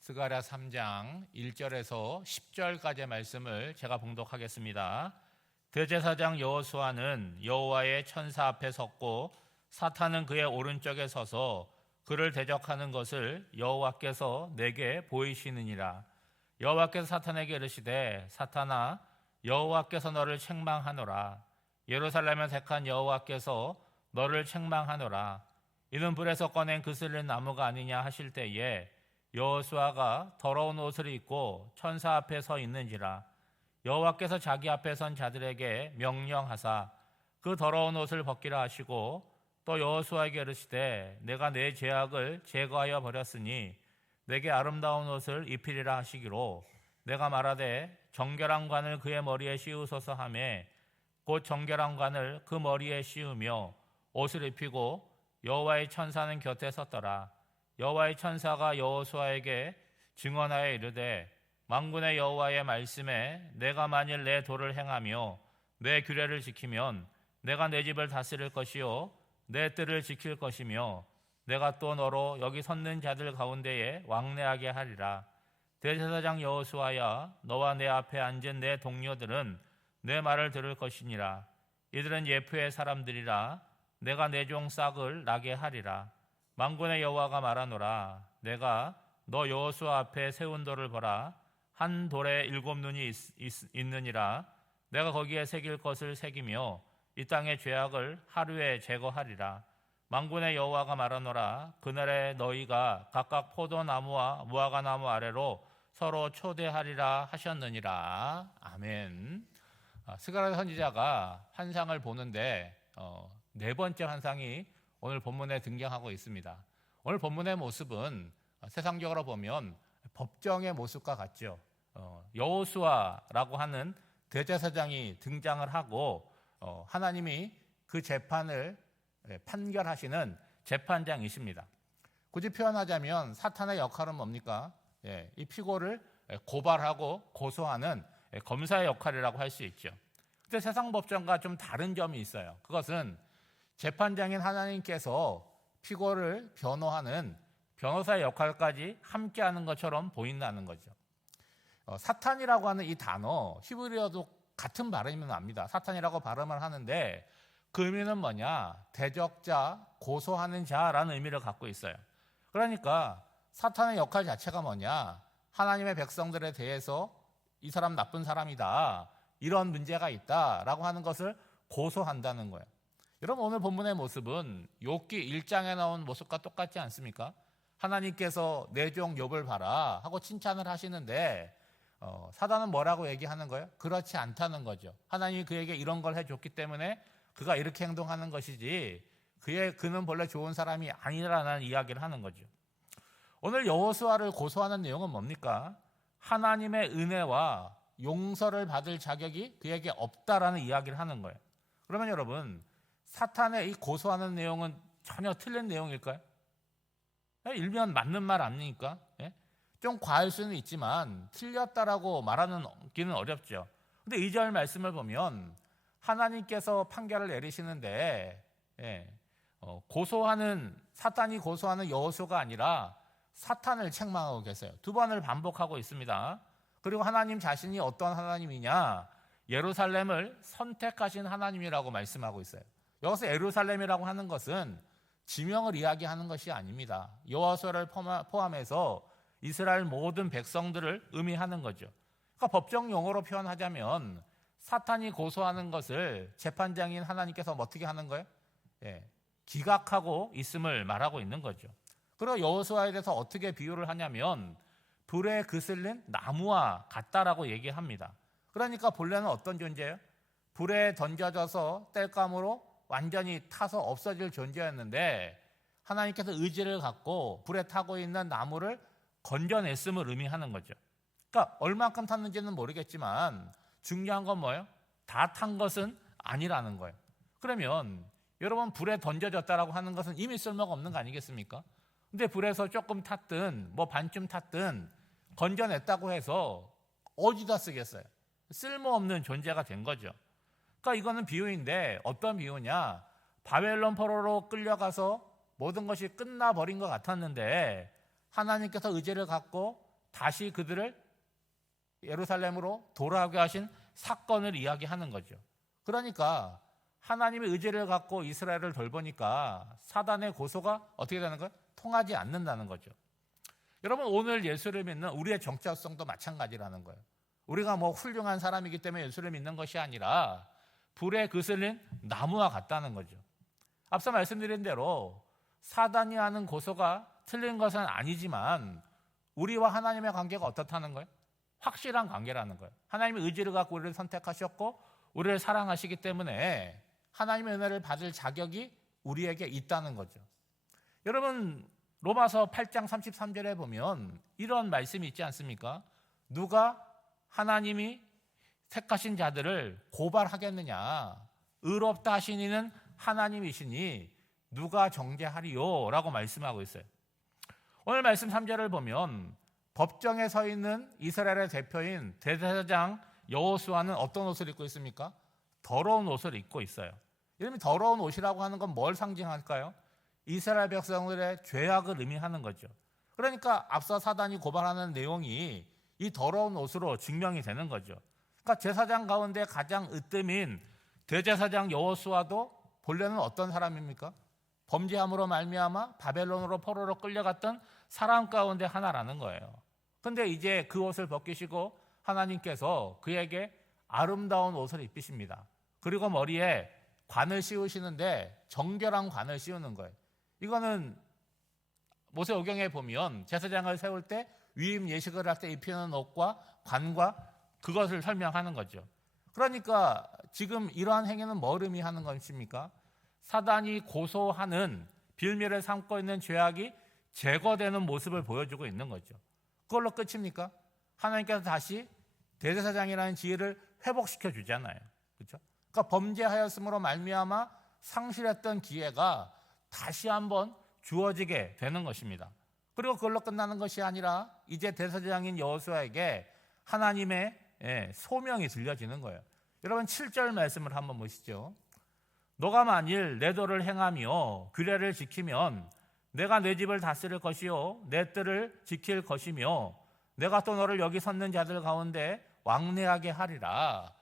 스가랴 3장 1절에서 10절까지의 말씀을 제가 봉독하겠습니다. 대제사장 여호수아는 여호와의 천사 앞에 섰고 사탄은 그의 오른쪽에 서서 그를 대적하는 것을 여호와께서 내게 보이시느니라. 여호와께서 사탄에게 이르시되 사탄아 여호와께서 너를 책망하노라. 예루살렘을 택한 여호와께서 너를 책망하노라. 이는 불에서 꺼낸 그슬린 나무가 아니냐 하실 때에 여호수아가 더러운 옷을 입고 천사 앞에 서 있는지라. 여호와께서 자기 앞에 선 자들에게 명령하사 그 더러운 옷을 벗기라 하시고 또 여호수아에게 이르시되 내가 내 죄악을 제거하여 버렸으니 내게 아름다운 옷을 입히리라 하시기로 내가 말하되 정결한 관을 그의 머리에 씌우소서 하매 곧 정결한 관을 그 머리에 씌우며 옷을 입히고 여호와의 천사는 곁에 섰더라. 여호와의 천사가 여호수아에게 증언하여 이르되 만군의 여호와의 말씀에 내가 만일 내 도를 행하며 내 규례를 지키면 내가 내 집을 다스릴 것이요 내 뜰을 지킬 것이며 내가 또 너로 여기 섰는 자들 가운데에 왕래하게 하리라. 대제사장 여호수아야 너와 내 앞에 앉은 내 동료들은 내 말을 들을 것이니라. 이들은 예프의 사람들이라. 내가 내 종 싹을 나게 하리라. 만군의 여호와가 말하노라. 내가 너 여호수아 앞에 세운 돌을 보라. 한 돌에 7눈이 있느니라. 내가 거기에 새길 것을 새기며 이 땅의 죄악을 하루에 제거하리라. 만군의 여호와가 말하노라. 그날에 너희가 각각 포도나무와 무화과나무 아래로 서로 초대하리라 하셨느니라. 아멘. 스가랴 선지자가 환상을 보는데 네 번째 환상이 오늘 본문에 등장하고 있습니다. 오늘 본문의 모습은 세상적으로 보면 법정의 모습과 같죠. 여호수아라고 하는 대제사장이 등장을 하고 하나님이 그 재판을 판결하시는 재판장이십니다. 굳이 표현하자면 사탄의 역할은 뭡니까? 이 피고를 고발하고 고소하는 검사의 역할이라고 할 수 있죠. 근데 세상 법정과 좀 다른 점이 있어요. 그것은 재판장인 하나님께서 피고를 변호하는 변호사의 역할까지 함께하는 것처럼 보인다는 거죠. 사탄이라고 하는 이 단어 히브리어도 같은 발음이 납니다. 사탄이라고 발음을 하는데 그 의미는 뭐냐? 대적자, 고소하는 자라는 의미를 갖고 있어요. 그러니까 사탄의 역할 자체가 뭐냐? 하나님의 백성들에 대해서 이 사람 나쁜 사람이다, 이런 문제가 있다라고 하는 것을 고소한다는 거예요. 여러분, 오늘 본문의 모습은 욥기 1장에 나온 모습과 똑같지 않습니까? 하나님께서 내 종 욥을 봐라 하고 칭찬을 하시는데 사단은 뭐라고 얘기하는 거예요? 그렇지 않다는 거죠. 하나님이 그에게 이런 걸 해줬기 때문에 그가 이렇게 행동하는 것이지 그는 본래 좋은 사람이 아니라는 이야기를 하는 거죠. 오늘 여호수아를 고소하는 내용은 뭡니까? 하나님의 은혜와 용서를 받을 자격이 그에게 없다라는 이야기를 하는 거예요. 그러면 여러분, 사탄의 이 고소하는 내용은 전혀 틀린 내용일까요? 일면 맞는 말 아닙니까? 좀 과할 수는 있지만 틀렸다라고 말하기는 어렵죠. 근데 2절 말씀을 보면 하나님께서 판결을 내리시는데 사탄이 고소하는 여호수아가 아니라 사탄을 책망하고 계세요. 두 번을 반복하고 있습니다. 그리고 하나님 자신이 어떤 하나님이냐? 예루살렘을 선택하신 하나님이라고 말씀하고 있어요. 여기서 예루살렘이라고 하는 것은 지명을 이야기하는 것이 아닙니다. 여호수아를 포함해서 이스라엘 모든 백성들을 의미하는 거죠. 그러니까 법정 용어로 표현하자면 사탄이 고소하는 것을 재판장인 하나님께서 어떻게 하는 거예요? 기각하고 있음을 말하고 있는 거죠. 그리고 여호수아에 대해서 어떻게 비유를 하냐면 불에 그슬린 나무와 같다라고 얘기합니다. 그러니까 본래는 어떤 존재예요? 불에 던져져서 땔감으로 완전히 타서 없어질 존재였는데 하나님께서 의지를 갖고 불에 타고 있는 나무를 건져냈음을 의미하는 거죠. 그러니까 얼만큼 탔는지는 모르겠지만 중요한 건 뭐예요? 다 탄 것은 아니라는 거예요. 그러면 여러분, 불에 던져졌다라고 하는 것은 이미 쓸모가 없는 거 아니겠습니까? 근데 불에서 조금 탔든 반쯤 탔든 건져냈다고 해서 어디다 쓰겠어요? 쓸모없는 존재가 된 거죠. 그러니까 이거는 비유인데 어떤 비유냐? 바벨론 포로로 끌려가서 모든 것이 끝나버린 것 같았는데 하나님께서 의지를 갖고 다시 그들을 예루살렘으로 돌아오게 하신 사건을 이야기하는 거죠. 그러니까 하나님의 의지를 갖고 이스라엘을 돌보니까 사단의 고소가 어떻게 되는 거예요? 통하지 않는다는 거죠. 여러분, 오늘 예수를 믿는 우리의 정체성도 마찬가지라는 거예요. 우리가 뭐 훌륭한 사람이기 때문에 예수를 믿는 것이 아니라 불에 그슬린 나무와 같다는 거죠. 앞서 말씀드린 대로 사단이 하는 고소가 틀린 것은 아니지만 우리와 하나님의 관계가 어떻다는 거예요? 확실한 관계라는 거예요. 하나님의 의지를 갖고 우리를 선택하셨고 우리를 사랑하시기 때문에 하나님의 은혜를 받을 자격이 우리에게 있다는 거죠. 여러분, 로마서 8장 33절에 보면 이런 말씀이 있지 않습니까? 누가 하나님이 택하신 자들을 고발하겠느냐? 의롭다 하신 이는 하나님이시니 누가 정죄하리요? 라고 말씀하고 있어요. 오늘 말씀 3절을 보면 법정에 서 있는 이스라엘의 대표인 대제사장 여호수아는 어떤 옷을 입고 있습니까? 더러운 옷을 입고 있어요. 이름이 더러운 옷이라고 하는 건 뭘 상징할까요? 이스라엘 백성들의 죄악을 의미하는 거죠. 그러니까 앞서 사단이 고발하는 내용이 이 더러운 옷으로 증명이 되는 거죠. 그러니까 제사장 가운데 가장 으뜸인 대제사장 여호수아도 본래는 어떤 사람입니까? 범죄함으로 말미암아 바벨론으로 포로로 끌려갔던 사람 가운데 하나라는 거예요. 근데 이제 그 옷을 벗기시고 하나님께서 그에게 아름다운 옷을 입히십니다. 그리고 머리에 관을 씌우시는데 정결한 관을 씌우는 거예요. 이거는 모세오경에 보면 제사장을 세울 때 위임 예식을 할 때 입히는 옷과 관과 그것을 설명하는 거죠. 그러니까 지금 이러한 행위는 뭘 의미하는 것입니까? 사단이 고소하는 빌미를 삼고 있는 죄악이 제거되는 모습을 보여주고 있는 거죠. 그걸로 끝입니까? 하나님께서 다시 대제사장이라는 지위를 회복시켜 주잖아요. 그렇죠? 그러니까 범죄하였음으로 말미암아 상실했던 기회가 다시 한번 주어지게 되는 것입니다. 그리고 그걸로 끝나는 것이 아니라 이제 대제사장인 여호수아에게 하나님의 소명이 들려지는 거예요. 여러분 7절 말씀을 한번 보시죠. 너가 만일 내 도를 행하며 규례를 지키면 내가 내 집을 다스릴 것이요 내 뜰을 지킬 것이며 내가 또 너를 여기 섰는 자들 가운데 왕래하게 하리라.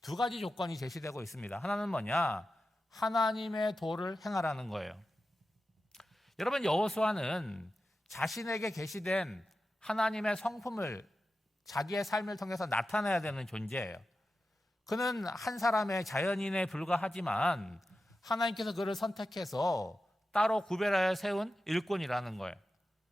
두 가지 조건이 제시되고 있습니다. 하나는 뭐냐? 하나님의 도를 행하라는 거예요. 여러분, 여호수아는 자신에게 계시된 하나님의 성품을 자기의 삶을 통해서 나타내야 되는 존재예요. 그는 한 사람의 자연인에 불과하지만 하나님께서 그를 선택해서 따로 구별하여 세운 일꾼이라는 거예요.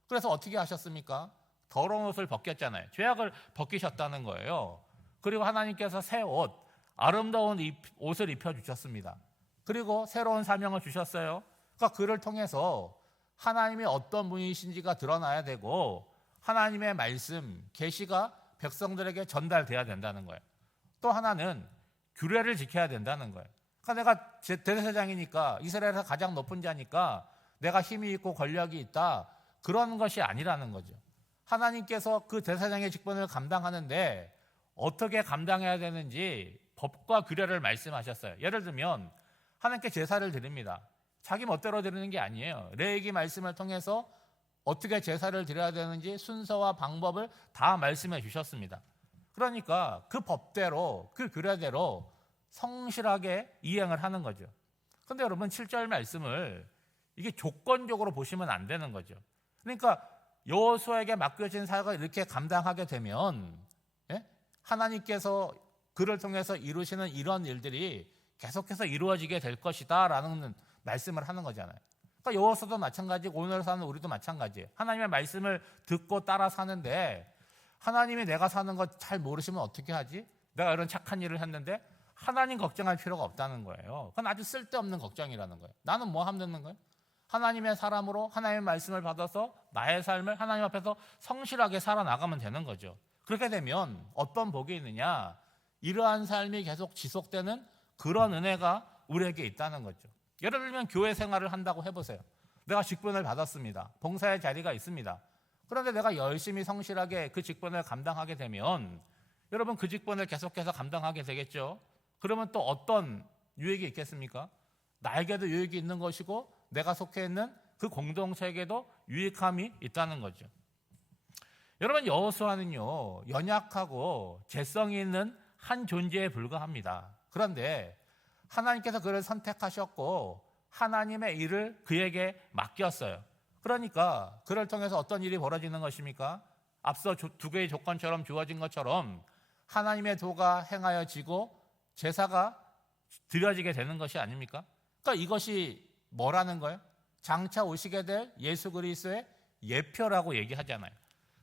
그래서 어떻게 하셨습니까? 더러운 옷을 벗겼잖아요. 죄악을 벗기셨다는 거예요. 그리고 하나님께서 새 옷, 아름다운 옷을 입혀주셨습니다. 그리고 새로운 사명을 주셨어요. 그러니까 그를 통해서 하나님이 어떤 분이신지가 드러나야 되고 하나님의 말씀, 계시가 백성들에게 전달돼야 된다는 거예요. 또 하나는 규례를 지켜야 된다는 거예요. 그러니까 내가 대제사장이니까 이스라엘에서 가장 높은 자니까 내가 힘이 있고 권력이 있다. 그런 것이 아니라는 거죠. 하나님께서 그 대제사장의 직분을 감당하는데 어떻게 감당해야 되는지 법과 규례를 말씀하셨어요. 예를 들면 하나님께 제사를 드립니다. 자기 멋대로 드리는 게 아니에요. 레위기 말씀을 통해서 어떻게 제사를 드려야 되는지 순서와 방법을 다 말씀해 주셨습니다. 그러니까 그 법대로 그 규례대로 성실하게 이행을 하는 거죠. 그런데 여러분 7절 말씀을 이게 조건적으로 보시면 안 되는 거죠. 그러니까 여호수아에게 맡겨진 사역을 이렇게 감당하게 되면 하나님께서 그를 통해서 이루시는 이런 일들이 계속해서 이루어지게 될 것이다 라는 말씀을 하는 거잖아요. 그러니까 여호수아도 마찬가지고 오늘 사는 우리도 마찬가지예요. 하나님의 말씀을 듣고 따라 사는데 하나님이 내가 사는 거 잘 모르시면 어떻게 하지? 내가 이런 착한 일을 했는데 하나님 걱정할 필요가 없다는 거예요. 그건 아주 쓸데없는 걱정이라는 거예요. 나는 뭐 하면 되는 거예요? 하나님의 사람으로 하나님의 말씀을 받아서 나의 삶을 하나님 앞에서 성실하게 살아나가면 되는 거죠. 그렇게 되면 어떤 복이 있느냐? 이러한 삶이 계속 지속되는 그런 은혜가 우리에게 있다는 거죠. 예를 들면 교회 생활을 한다고 해보세요. 내가 직분을 받았습니다. 봉사의 자리가 있습니다. 그런데 내가 열심히 성실하게 그 직분을 감당하게 되면 여러분 그 직분을 계속해서 감당하게 되겠죠. 그러면 또 어떤 유익이 있겠습니까? 나에게도 유익이 있는 것이고 내가 속해 있는 그 공동체에게도 유익함이 있다는 거죠. 여러분, 여호수아는요 연약하고 재성이 있는 한 존재에 불과합니다. 그런데 하나님께서 그를 선택하셨고 하나님의 일을 그에게 맡겼어요. 그러니까 그를 통해서 어떤 일이 벌어지는 것입니까? 앞서 두 개의 조건처럼 주어진 것처럼 하나님의 도가 행하여지고 제사가 드려지게 되는 것이 아닙니까? 그러니까 이것이 뭐라는 거예요? 장차 오시게 될 예수 그리스도의 예표라고 얘기하잖아요.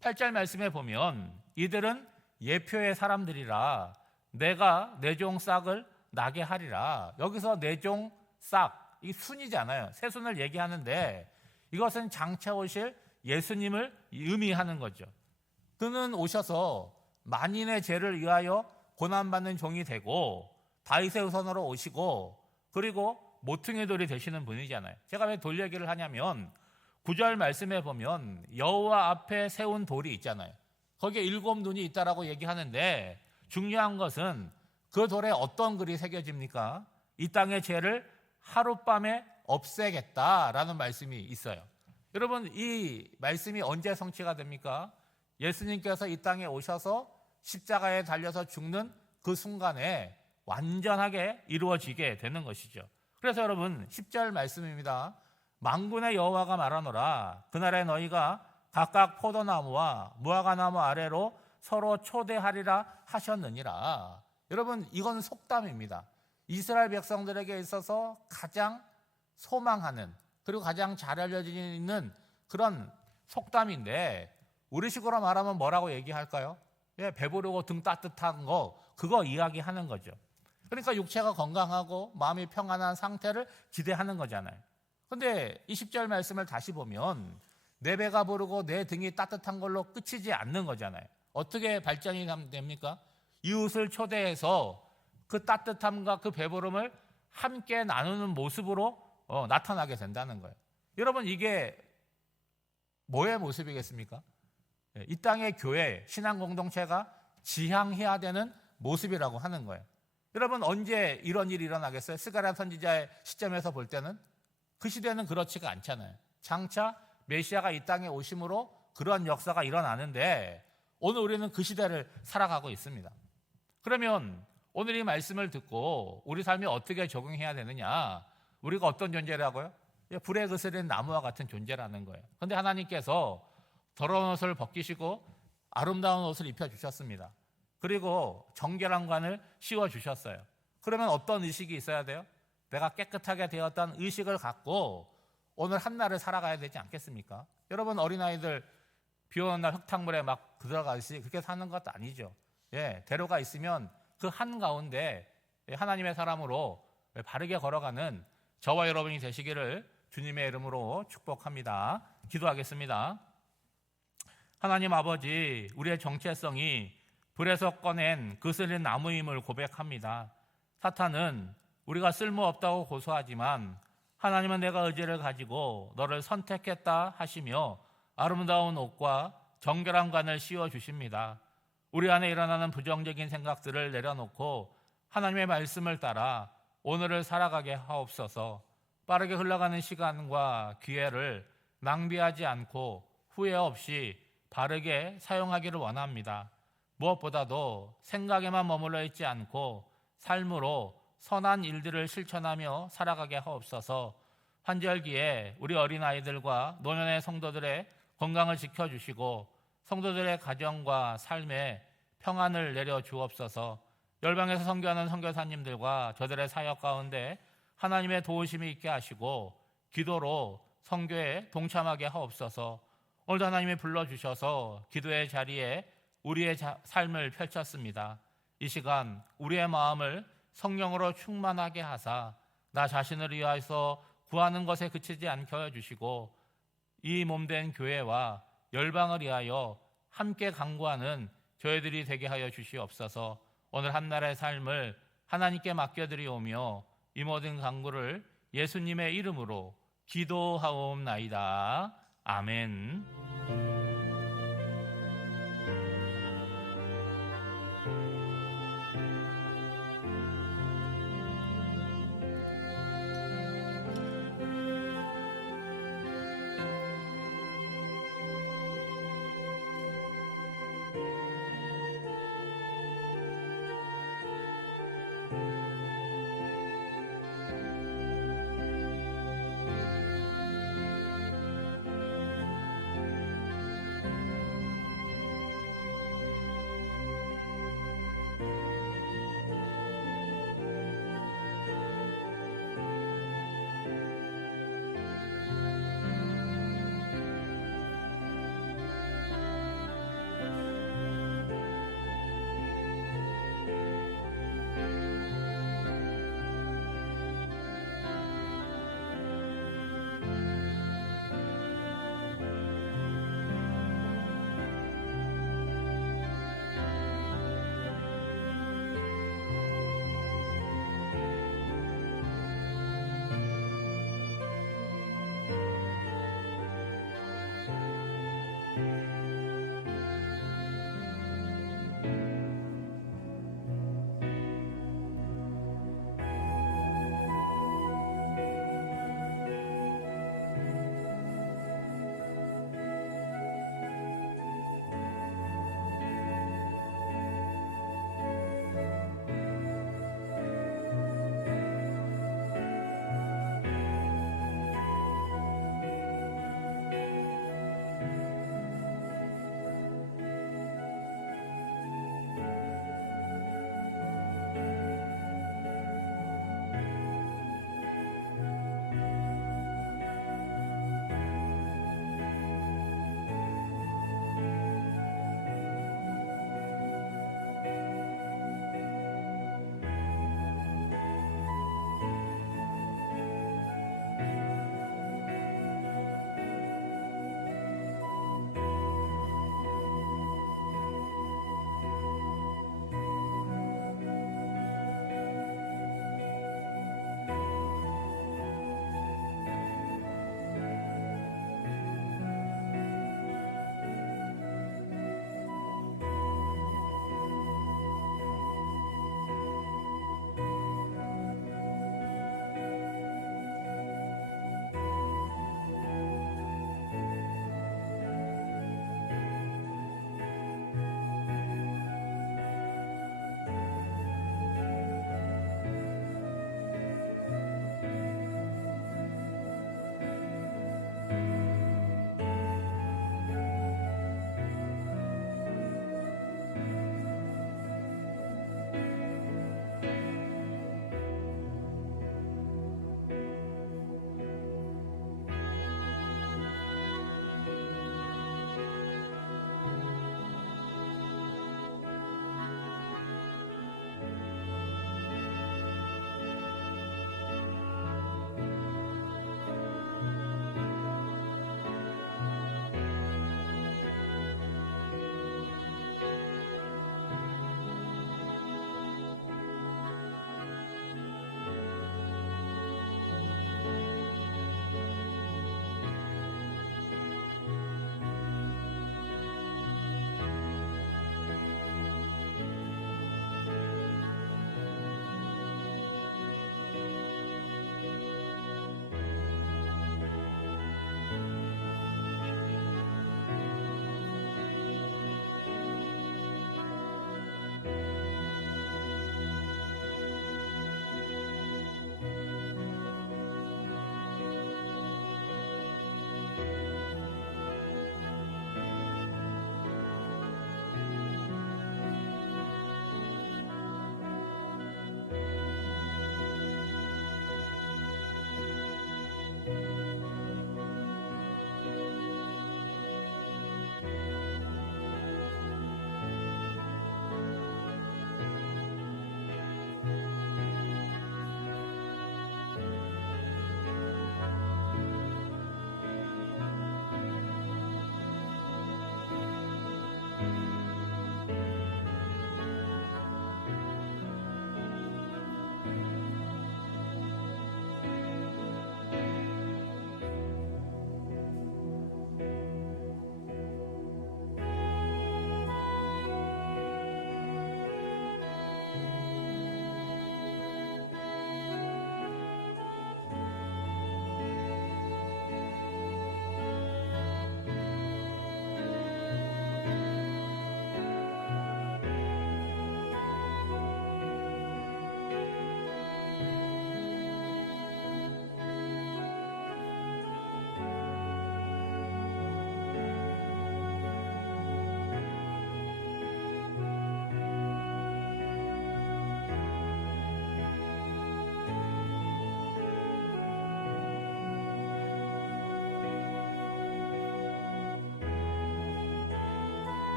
8절 말씀에 보면 이들은 예표의 사람들이라 내가 내 종 싹을 나게 하리라. 여기서 내 종 싹, 이 순이잖아요. 새순을 얘기하는데 이것은 장차 오실 예수님을 의미하는 거죠. 그는 오셔서 만인의 죄를 위하여 고난받는 종이 되고 다윗의 후손으로 오시고 그리고 모퉁이 돌이 되시는 분이잖아요. 제가 왜 돌 얘기를 하냐면 9절 말씀에 보면 여호와 앞에 세운 돌이 있잖아요. 거기에 7 눈이 있다라고 얘기하는데 중요한 것은 그 돌에 어떤 글이 새겨집니까? 이 땅의 죄를 하룻밤에 없애겠다라는 말씀이 있어요. 여러분, 이 말씀이 언제 성취가 됩니까? 예수님께서 이 땅에 오셔서 십자가에 달려서 죽는 그 순간에 완전하게 이루어지게 되는 것이죠. 그래서 여러분 10절 말씀입니다. 만군의 여호와가 말하노라 그날에 너희가 각각 포도나무와 무화과나무 아래로 서로 초대하리라 하셨느니라. 여러분, 이건 속담입니다. 이스라엘 백성들에게 있어서 가장 소망하는 그리고 가장 잘 알려지는 그런 속담인데 우리식으로 말하면 뭐라고 얘기할까요? 배부르고 등 따뜻한 거, 그거 이야기하는 거죠. 그러니까 육체가 건강하고 마음이 평안한 상태를 기대하는 거잖아요. 그런데 20절 말씀을 다시 보면 내 배가 부르고 내 등이 따뜻한 걸로 끝이지 않는 거잖아요. 어떻게 발전이 됩니까? 이웃을 초대해서 그 따뜻함과 그 배부름을 함께 나누는 모습으로 나타나게 된다는 거예요. 여러분, 이게 뭐의 모습이겠습니까? 이 땅의 교회, 신앙 공동체가 지향해야 되는 모습이라고 하는 거예요. 여러분, 언제 이런 일이 일어나겠어요? 스가랴 선지자의 시점에서 볼 때는 그 시대는 그렇지가 않잖아요. 장차 메시아가 이 땅에 오심으로 그런 역사가 일어나는데 오늘 우리는 그 시대를 살아가고 있습니다. 그러면 오늘 이 말씀을 듣고 우리 삶에 어떻게 적용해야 되느냐? 우리가 어떤 존재라고요? 불에 그스린 나무와 같은 존재라는 거예요. 그런데 하나님께서 더러운 옷을 벗기시고 아름다운 옷을 입혀주셨습니다. 그리고 정결한 관을 씌워주셨어요. 그러면 어떤 의식이 있어야 돼요? 내가 깨끗하게 되었다는 의식을 갖고 오늘 한 날을 살아가야 되지 않겠습니까? 여러분, 어린아이들 비 오는 날 흙탕물에 막 들어가듯이 그렇게 사는 것도 아니죠. 대로가 있으면 그 한가운데 하나님의 사람으로 바르게 걸어가는 저와 여러분이 되시기를 주님의 이름으로 축복합니다. 기도하겠습니다. 하나님 아버지, 우리의 정체성이 불에서 꺼낸 그슬린 나무임을 고백합니다. 사탄은 우리가 쓸모없다고 고소하지만 하나님은 내가 의지를 가지고 너를 선택했다 하시며 아름다운 옷과 정결한 관을 씌워주십니다. 우리 안에 일어나는 부정적인 생각들을 내려놓고 하나님의 말씀을 따라 오늘을 살아가게 하옵소서. 빠르게 흘러가는 시간과 기회를 낭비하지 않고 후회 없이 바르게 사용하기를 원합니다. 무엇보다도 생각에만 머물러 있지 않고 삶으로 선한 일들을 실천하며 살아가게 하옵소서. 환절기에 우리 어린아이들과 노년의 성도들의 건강을 지켜주시고 성도들의 가정과 삶에 평안을 내려 주옵소서. 열방에서 선교하는 선교사님들과 저들의 사역 가운데 하나님의 도우심이 있게 하시고 기도로 선교에 동참하게 하옵소서. 오늘도 하나님이 불러주셔서 기도의 자리에 우리의 삶을 펼쳤습니다. 이 시간 우리의 마음을 성령으로 충만하게 하사 나 자신을 위하여서 구하는 것에 그치지 않게 하여 주시고 이 몸된 교회와 열방을 위하여 함께 간구하는 저희들이 되게 하여 주시옵소서. 오늘 한날의 삶을 하나님께 맡겨드리오며 이 모든 간구를 예수님의 이름으로 기도하옵나이다. 아멘.